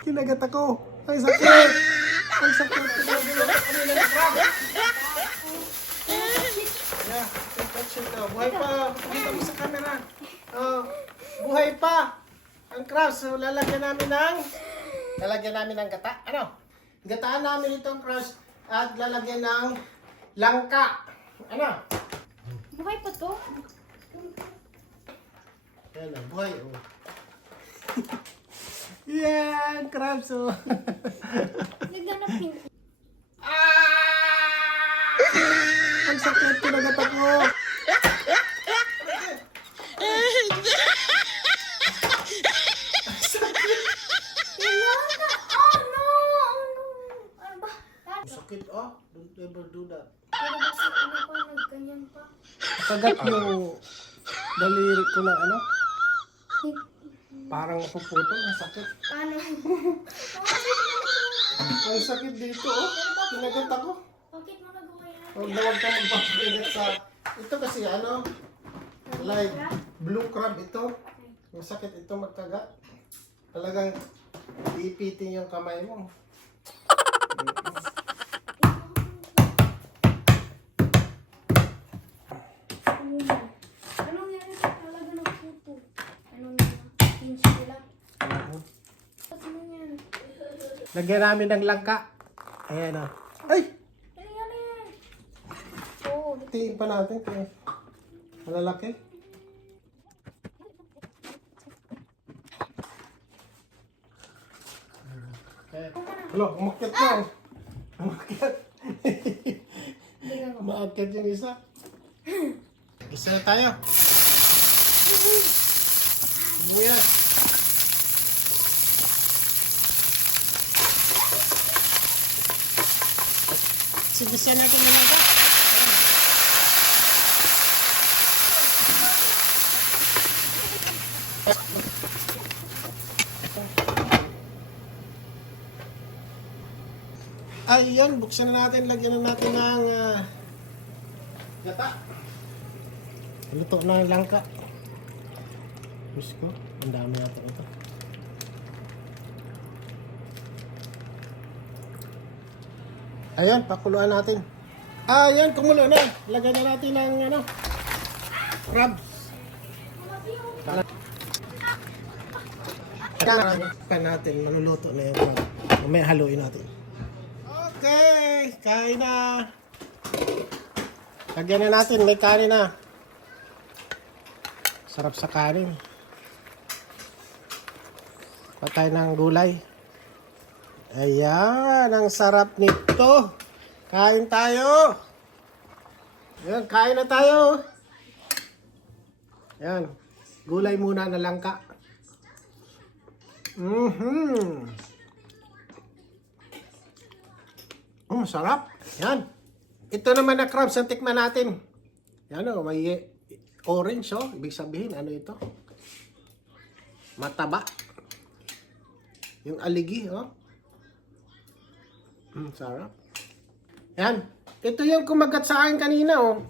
Kinagat ako. Ay, sakit. Ay, sakit. Yeah, touch it now. Buhay pa. Pakita mo sa camera. Oh, buhay pa. Ang crabs. So, lalagyan namin ng gata. Ano? Gataan namin itong crabs at lalagyan ng langka. Ano? Buhay pa to? Ayan na, buhay. Oh. Yan, crabs. Oh. Nagganap yun. Ang sakit, kinagat ako. Wala na! Oh no! Oh no! Ano ba? Ang sakit, oh. Don't ever do that. Pero basta ano pa, nagganyan pa. Kagat yung daliri ko ng ano. Parang puputo, ang sakit. Paano? Ang sakit dito, oh. Kinagat ako. Bakit mo nagawa yan? Huwag ka magpapakigat sa... Ito kasi ano, like blue crab ito. Ang sakit ito magkagat. Talagang iipitin yung kamay mo. Anong yan? Talaga ng puto. Anong yan? Pinch nila. Ano yan? Lagyan namin ng langka. Ayan, oh. Ay! Ano yan? Oh, Tingin pa natin. Malalaki. Hello, umakyat na. Umakyat. Umakyat yung isa. Isa na tayo. Lumuyas. Sigisa natin yung langka. Ayun, buksan na natin, lagyan na natin ng gata. Luto na yung langka. Diyos ko, ang dami natin ito. Ayun, pakuluan natin. Ayun, kumulo na. Lagyan na natin ng ano, crabs. Kan natin, maluluto na yung may haluin natin. Okay, kain na. Lagyan na natin, may kanin na. Sarap sa kanin. Patay ng gulay. Ayan, ang sarap nito. Kain tayo. Ayan, kain na tayo. Ayan, gulay muna na langka. Sarap. Yan. Ito naman na crabs ang tikman natin. Yan o, may orange o. Ibig sabihin, ano ito? Mataba. Yung aligi o. Sarap. Yan. Ito yung kumagat sa akin kanina o.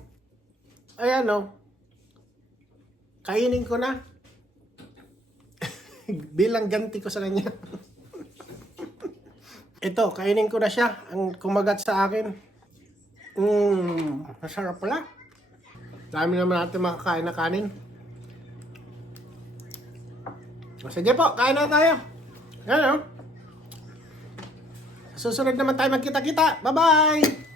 Ayan o. Kainin ko na. Bilang ganti ko sa kanya. Ito, kainin ko na siya. Ang kumagat sa akin. Masarap pala. Dami naman natin makakain na kanin. Sige po, kain na tayo. Yan o. Susunod naman tayo magkita-kita. Bye-bye!